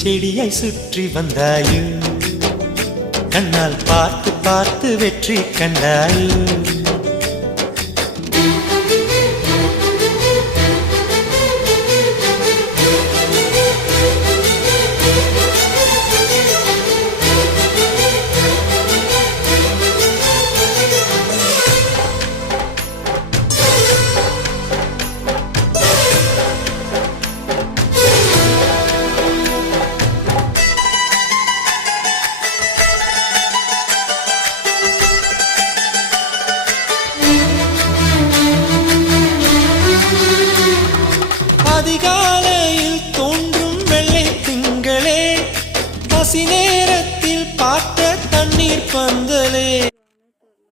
செடியை சுற்றி வந்தாயோ கண்ணால் பார்த்து பார்த்து வெற்றி கண்டாயோ அதிகாலையில் தோன்றும் வெள்ளை திங்களே பசி நேரத்தில் பார்த்த தண்ணீர் பந்தலே